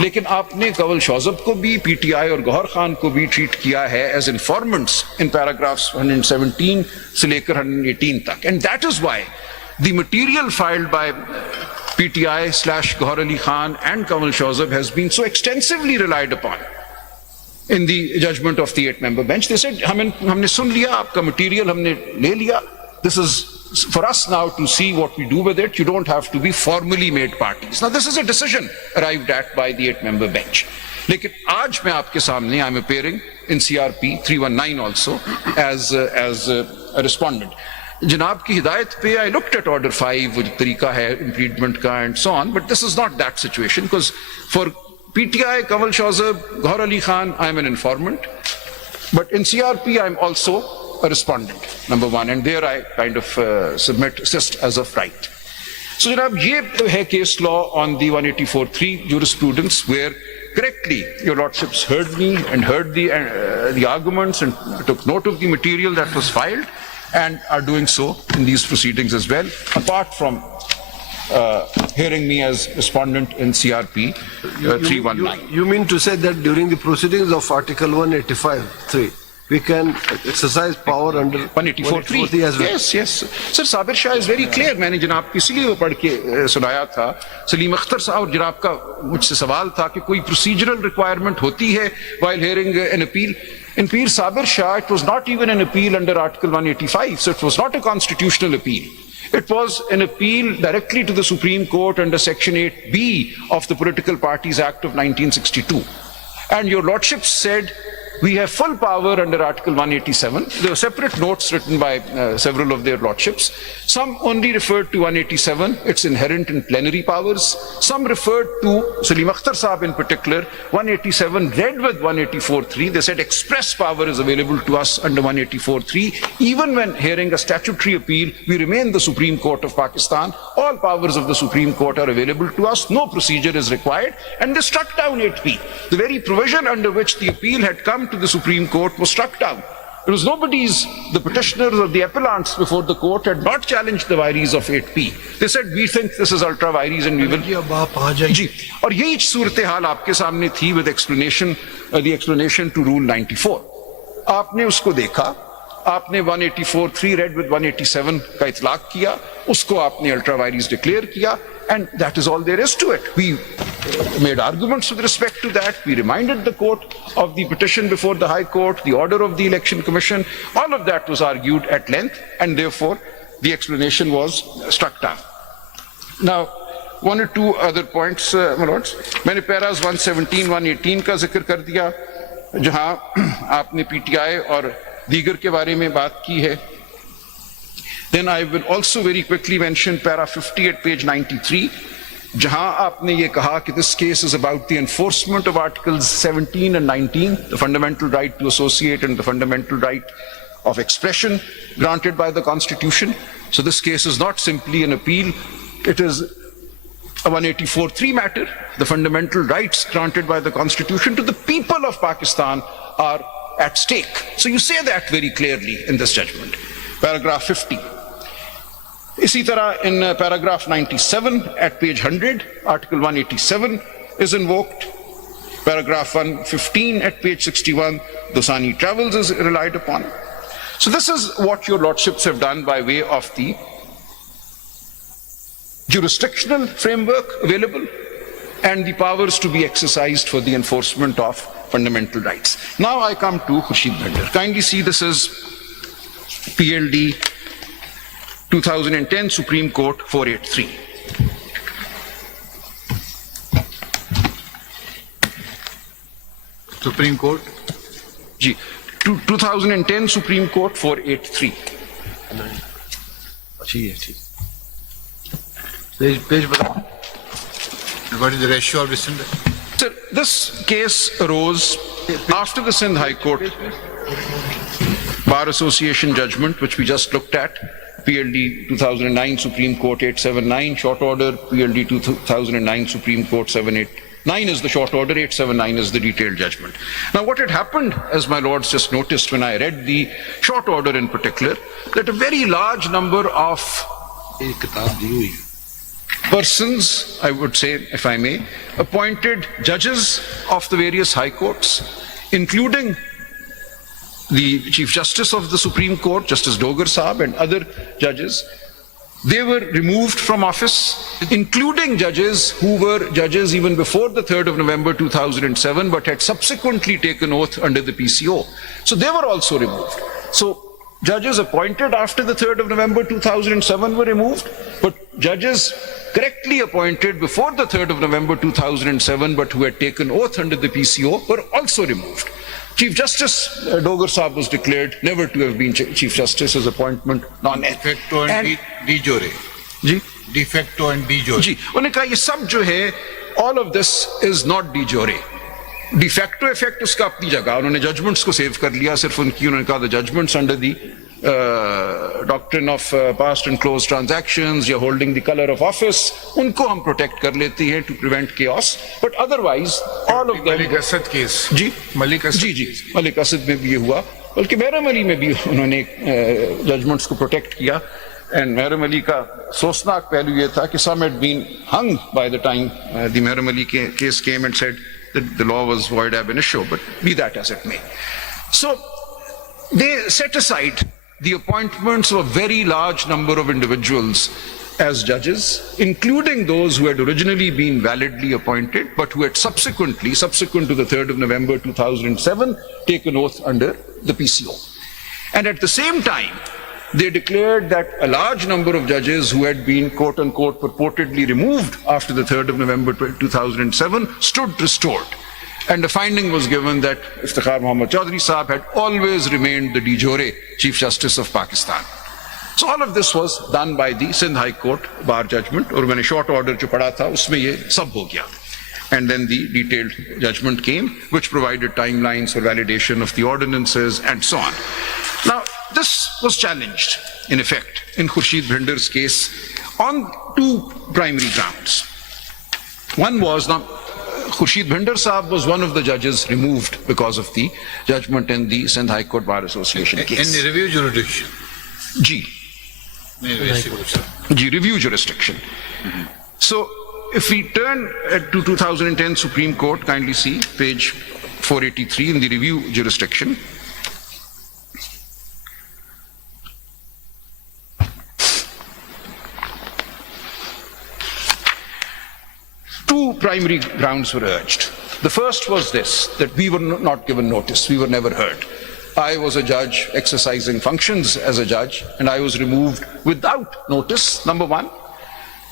लेकिन आपने कंवल शौजब को भी, पीटीआई और गौहर खान को भी ट्रीट किया है एज इन्फॉर्मेंट्स इन पैराग्राफ्स 117 से लेकर 118 तक. And that is why the material filed by PTI/Gauhar Ali Khan and Kanwal Shawzab has been so extensively relied upon in the judgment of the 8-member bench. They said, हमने सुन लिया, आपका material हमने ले लिया. This is for us now to see what we do with it. You don't have to be formally made parties. Now this is a decision arrived at by the 8-member bench. लेकिन आज मैं आपके सामने, I'm appearing in CRP 319 also as a respondent. जनाब की हिदायत पे I looked at order 5, वो जो तरीका है impeachment का and so on, but this is not that situation because for PTI, Kanwal Shawzab, Gauhar Ali Khan, I am an informant, but in CRP I am also a respondent, number one, and there I kind of assist as of right. So जनाब ये है case law on the 184(3) jurisprudence where correctly your lordships heard me and heard the arguments and took note of the material that was filed and are doing so in these proceedings as well, apart from hearing me as respondent in CRP 319. You mean to say that during the proceedings of Article 185(3), we can exercise power under 184(3) as well? Yes. Sir, Sabir Shah is very clear. मैंने जनाब की इसलिए वो पढ़ के सुनाया था. सलीम अख्तर साहब और जनाब का मुझसे सवाल था कि कोई procedural requirement होती है while hearing an appeal. In Peer Sabir Shah, it was not even an appeal under Article 185, so it was not a constitutional appeal. It was an appeal directly to the Supreme Court under Section 8B of the Political Parties Act of 1962. And your lordship said, we have full power under Article 187. There were separate notes written by several of their lordships. Some only referred to 187, its inherent and plenary powers. Some referred to, Salim Akhtar Saab in particular, 187 read with 184(3). They said express power is available to us under 184(3). Even when hearing a statutory appeal, we remain the Supreme Court of Pakistan. All powers of the Supreme Court are available to us. No procedure is required. And they struck down 8B. The very provision under which the appeal had come to the Supreme Court was struck down. It was the petitioners or the appellants before the court had not challenged the vires of 8P. They said, we think this is ultra vires and we will. जी, और यही सूरत हाल आपके सामने थी with explanation, the explanation to Rule 94. आपने उसको देखा, आपने 184(3) read with 187 का इतलाक किया, उसको आपने ultra vires declare किया, and that is all there is to it. We made arguments with respect to that. We reminded the court of the petition before the High Court, the order of the Election Commission. All of that was argued at length, and therefore the explanation was struck down. Now, one or two other points, my lords. मैंने Paris 117, 118 का जिक्र कर दिया, जहां आपने PTI और दीगर के बारे में बात की है. Then I will also very quickly mention para 50 at page 93, जहां आपने ये कहा कि this case is about the enforcement of Articles 17 and 19, the fundamental right to associate and the fundamental right of expression granted by the Constitution. So this case is not simply an appeal, it is a 184(3) matter. The fundamental rights granted by the Constitution to the people of Pakistan are at stake. So you say that very clearly in this judgment. Paragraph 50. इसी तरह in paragraph 97 at page 100, Article 187 is invoked. Paragraph 115 at page 61, Dosani Travels is relied upon. So this is what your lordships have done by way of the jurisdictional framework available and the powers to be exercised for the enforcement of fundamental rights. Now I come to Khurshid Bhander. Kindly see, this is PLD 2010 Supreme Court 483. Supreme Court? Ji, 2010 Supreme Court 483. Page What is the ratio of the Sindh? Sir, this case arose after the Sindh High Court Bar Association judgment, which we just looked at, PLD 2009 Supreme Court 879, short order, PLD 2009 Supreme Court 789 is the short order, 879 is the detailed judgment. Now what had happened, as my lords just noticed when I read the short order in particular, that a very large number of persons, I would say, if I may, appointed judges of the various high courts, including the Chief Justice of the Supreme Court, Justice Dogar Saab, and other judges. They were removed from office, including judges who were judges even before the 3rd of November 2007, but had subsequently taken oath under the PCO. So they were also removed. So judges appointed after the 3rd of November 2007 were removed, but judges correctly appointed before the 3rd of November 2007, but who had taken oath under the PCO, were also removed. Chief Justice Dogar Saab was declared never to have been Chief Justice. His appointment De facto and de jure. Ji De facto and de jure. जी उन्होंने कहा ये सब जो है, all of this is not de jure. De facto effect उसका अपनी जगह, उन्होंने judgments को save कर लिया, सिर्फ उनकी, उन्होंने कहा the judgments under the doctrine of past and closed transactions या holding the color of office, उनको हम protect कर लेते हैं to prevent chaos, but otherwise all of them. Malik Asad case. Ji Malik Asad. जी मलिक असद में भी ये हुआ, बल्कि महरम अली में भी उन्होंने जजमेंट्स को प्रोटेक्ट किया. एंड महरम अली का सोचनाक पहलू ये था कि some had been hung by the time the Mahram Ali case came and said that the law was void ab initio, but be that as it may. So they set aside the appointments of a very large number of individuals as judges, including those who had originally been validly appointed, but who had subsequent to the 3rd of November 2007, taken oath under the PCO. And at the same time, they declared that a large number of judges who had been, quote unquote, purportedly removed after the 3rd of November 2007 stood restored. And the finding was given that Iftikhar Muhammad Chaudhry Saab had always remained the de jure Chief Justice of Pakistan. So all of this was done by the Sindh High Court bar judgment, और मैंने short order जो पढ़ा था उसमें ये सब हो गया. And then the detailed judgment came, which provided timelines for validation of the ordinances and so on. Now, this was challenged, in effect, in Khurshid Bhinder's case on two primary grounds. One was, now, Khurshid Bhinder Saab was one of the judges removed because of the judgment in the Sindh High Court Bar Association case. In review jurisdiction. Ji. Ji, review jurisdiction. So, if we turn to 2010 Supreme Court, kindly see page 483 in the review jurisdiction. Two primary grounds were urged. The first was this, that we were not given notice, we were never heard. I was a judge exercising functions as a judge, and I was removed without notice, number one.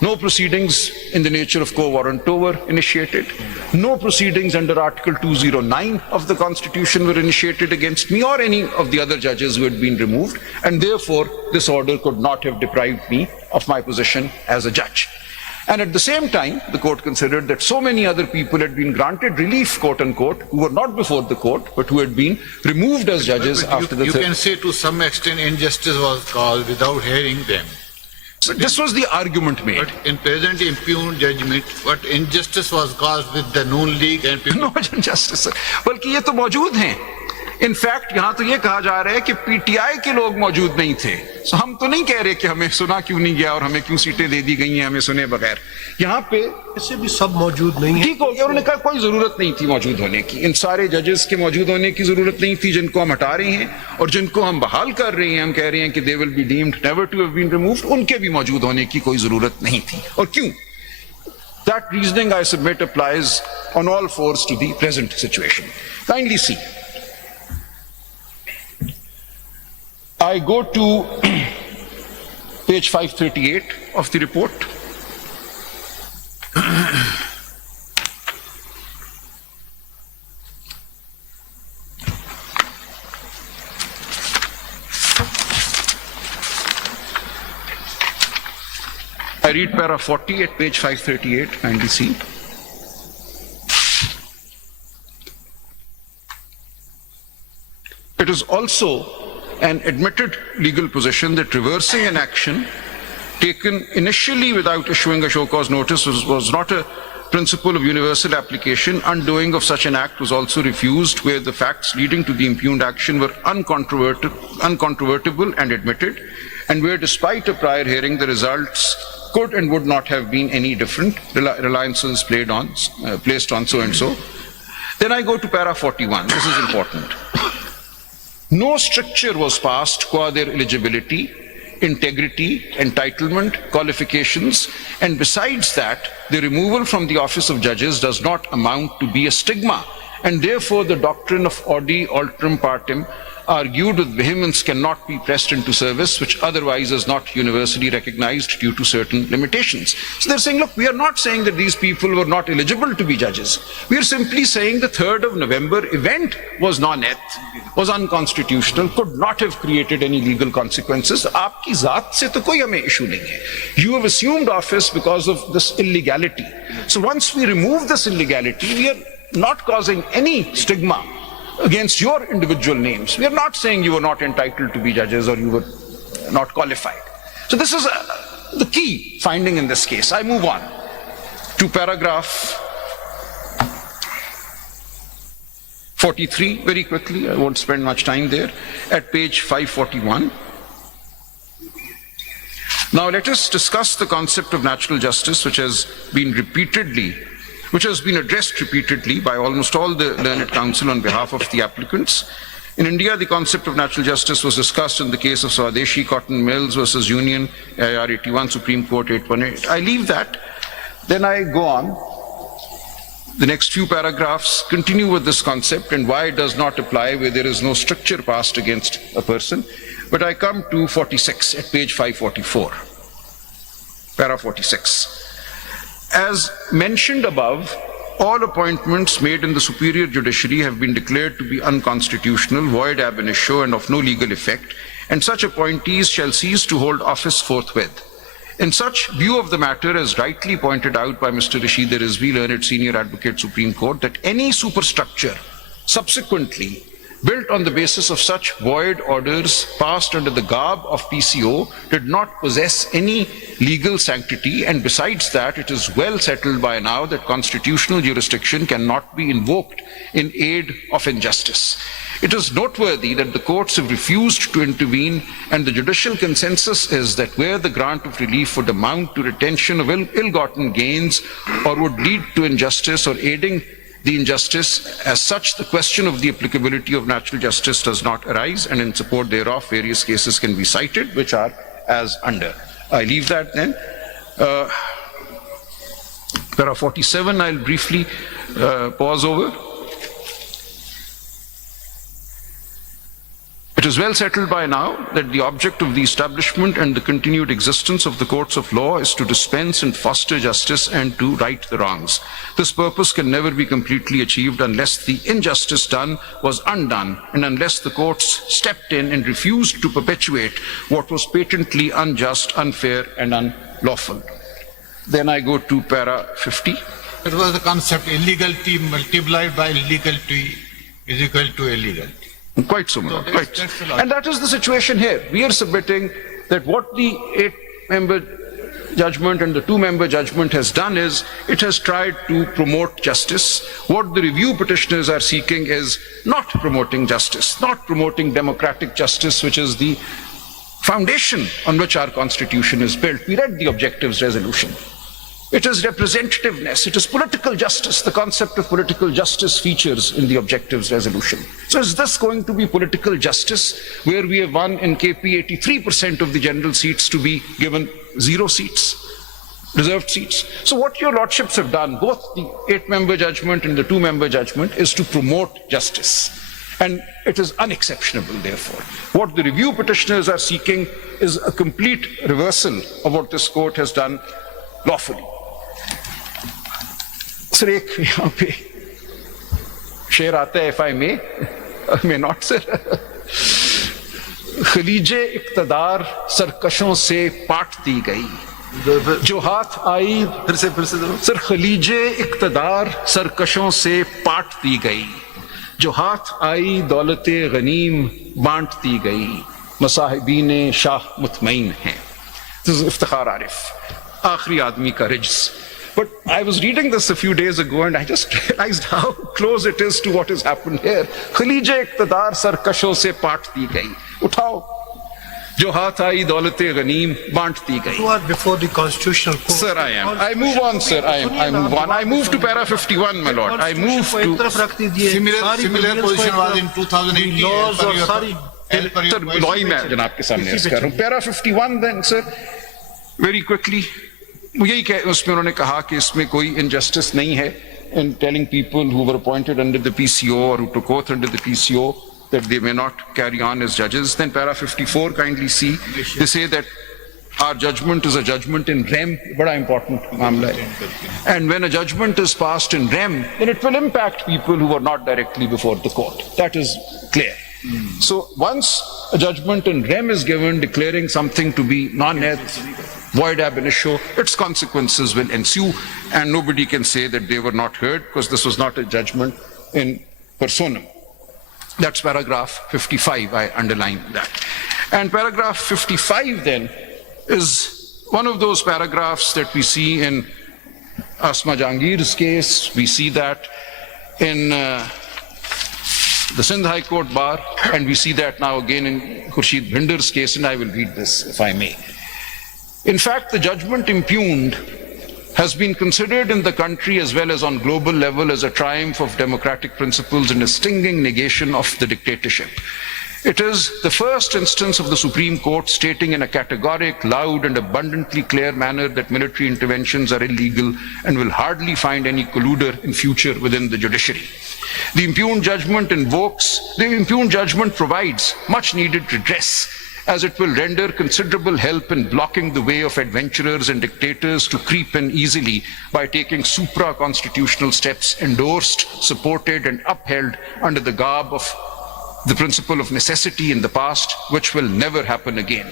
No proceedings in the nature of quo warranto were initiated. No proceedings under Article 209 of the Constitution were initiated against me or any of the other judges who had been removed, and therefore this order could not have deprived me of my position as a judge. And at the same time, the court considered that so many other people had been granted relief, quote unquote, who were not before the court, but who had been removed as judges after the... You can say to some extent injustice was caused without hearing them. So this was the argument made. But in present impugned judgment, what injustice was caused with the Noon League and people... No injustice, sir. बल्कि ये तो मौजूद हैं. In fact, यहाँ तो ये कहा जा रहा है कि पीटीआई के लोग मौजूद नहीं थे. So हम तो नहीं कह रहे कि हमें सुना क्यों नहीं गया और हमें क्यों सीटें दे दी गई हैं हमें सुने बगैर. यहाँ पे इससे भी सब मौजूद नहीं है. ठीक हो गया, उन्होंने कहा कोई जरूरत नहीं थी मौजूद होने की. इन सारे जजेस के मौजूद होने की जरूरत नहीं थी जिनको हम हटा रहे हैं और जिनको हम बहाल कर रहे हैं, हम कह रहे हैं कि they will be deemed never to have been removed, उनके भी मौजूद होने की कोई जरूरत नहीं थी. और क्यों? That reasoning, I submit, applies on all fours to the present situation. Kindly see. I go to page 538 of the report. I read para 40 at page 538, kindly see. It is also an admitted legal position that reversing an action taken initially without issuing a show cause notice was not a principle of universal application. Undoing of such an act was also refused where the facts leading to the impugned action were uncontrovertible and admitted, and where despite a prior hearing the results could and would not have been any different. Reliances placed on so and so. Then I go to para 41. This is important. No stricture was passed qua their eligibility, integrity, entitlement, qualifications, and besides that, the removal from the office of judges does not amount to be a stigma, and therefore the doctrine of audi alterum partem, argued with vehemence, cannot be pressed into service, which otherwise is not universally recognized due to certain limitations. So they're saying, look, we are not saying that these people were not eligible to be judges. We are simply saying the 3rd of November event was non-eth, was unconstitutional, could not have created any legal consequences. Aapki zaat se to koi hame issue nahi hai. You have assumed office because of this illegality. So once we remove this illegality, we are not causing any stigma against your individual names. We are not saying you were not entitled to be judges or you were not qualified. So this is the key finding in this case. I move on to paragraph 43 very quickly. I won't spend much time there. At page 541. Now let us discuss the concept of natural justice, which has been addressed repeatedly by almost all the learned counsel on behalf of the applicants. In India, the concept of natural justice was discussed in the case of Swadeshi Cotton Mills versus Union, AIR 81, Supreme Court 818. I leave that. Then I go on. The next few paragraphs continue with this concept and why it does not apply where there is no stricture passed against a person. But I come to 46 at page 544. Para 46. As mentioned above, all appointments made in the superior judiciary have been declared to be unconstitutional, void ab initio, and of no legal effect, and such appointees shall cease to hold office forthwith. In such view of the matter, as rightly pointed out by Mr. Rashid Rizvi, learned senior advocate, Supreme Court, that any superstructure subsequently built on the basis of such void orders passed under the garb of PCO did not possess any legal sanctity, and besides that, it is well settled by now that constitutional jurisdiction cannot be invoked in aid of injustice. It is noteworthy that the courts have refused to intervene, and the judicial consensus is that where the grant of relief would amount to retention of ill-gotten gains or would lead to injustice or aiding the injustice, as such, the question of the applicability of natural justice does not arise, and in support thereof, various cases can be cited, which are as under. I leave that then. Para 47, I'll briefly pause over. It is well settled by now that the object of the establishment and the continued existence of the courts of law is to dispense and foster justice and to right the wrongs. This purpose can never be completely achieved unless the injustice done was undone and unless the courts stepped in and refused to perpetuate what was patently unjust, unfair, and unlawful. Then I go to para 50. It was the concept illegality multiplied by legality is equal to illegality. Quite so, quite. And that is the situation here. We are submitting that what the 8-member judgment and the 2-member judgment has done is it has tried to promote justice. What the review petitioners are seeking is not promoting justice, not promoting democratic justice, which is the foundation on which our constitution is built. We read the objectives resolution. It is representativeness, it is political justice. The concept of political justice features in the objectives resolution. So is this going to be political justice, where we have won in KP 83% of the general seats to be given 0 seats, reserved seats? So what your lordships have done, both the 8-member judgment and the 2-member judgment, is to promote justice. And it is unexceptionable, therefore. What the review petitioners are seeking is a complete reversal of what this court has done lawfully. Sir, एक यहाँ पे शेर आता है, if I may not, sir. खलीजे इक़्तिदार सरकशों से पाट दी गई, जो हाथ आई फिर से सर खलीजे इक़्तिदार सरकशों से पाट दी गई, जो हाथ आई दौलते गनीम बांट दी गई, मसाहिबीन शाह मुतमईन हैं. This is इफ्तिखार आरिफ, आखिरी आदमी का रिज्स. But I was reading this a few days ago and I just realized how close it is to what has happened here. खलीजे इक़्तिदार सरकशों से पाट दी गई. उठाओ. जो हाथ आई दौलते गनीम बांटती गई. You are before the constitutional court. Sir, I am. I move on, sir. I move on. I move to para 51, my lord. I move Constitution को एक to. तरफ रख दीजिए. Similar सारी similar provisions को position एक was तरफ. in 2018. The laws as per और your- सारी as per your Sir, voice. लॉ ही मैं जनाब के सामने इसी अर्ज पे कर रहा हूँ. Para 51 then, sir, very quickly. यही कह उसमें उन्होंने कहा कि इसमें कोई injustice नहीं है in telling people who were appointed under the PCO or who took oath under the PCO that they may not carry on as judges. Then para 54, kindly see, they say that our judgment is a judgment in rem, bada important मामला है. And when a judgment is passed in rem, then it will impact people who were not directly before the court. That is clear. So once a judgment in rem is given declaring something to be non-net, void ab initio, its consequences will ensue, and nobody can say that they were not heard because this was not a judgment in personam. That's paragraph 55, I underline that. And paragraph 55 then is one of those paragraphs that we see in Asma Jahangir's case, we see that in the Sindh High Court bar, and we see that now again in Khurshid Bhinder's case, and I will read this if I may. In fact, the judgment impugned has been considered in the country as well as on global level as a triumph of democratic principles and a stinging negation of the dictatorship. It is the first instance of the Supreme Court stating in a categoric, loud and abundantly clear manner that military interventions are illegal and will hardly find any colluder in future within the judiciary. The impugned judgment provides much needed redress, as it will render considerable help in blocking the way of adventurers and dictators to creep in easily by taking supra-constitutional steps endorsed, supported and upheld under the garb of the principle of necessity in the past, which will never happen again.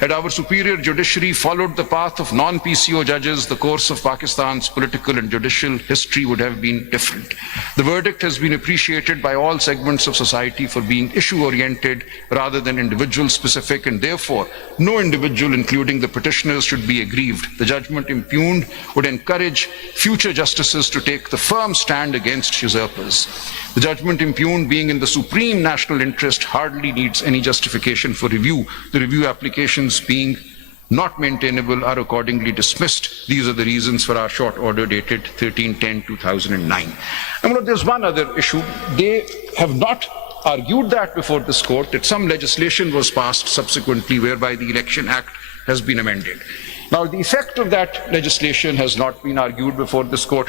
Had our superior judiciary followed the path of non-PCO judges, the course of Pakistan's political and judicial history would have been different. The verdict has been appreciated by all segments of society for being issue-oriented rather than individual-specific, and therefore no individual, including the petitioners, should be aggrieved. The judgment impugned would encourage future justices to take the firm stand against usurpers. The judgment impugned, being in the supreme national interest, hardly needs any justification for review. The review applications being not maintainable are accordingly dismissed. These are the reasons for our short order dated 13/10/2009. And there's one other issue. They have not argued that before this court, that some legislation was passed subsequently whereby the Election Act has been amended. Now, the effect of that legislation has not been argued before this court.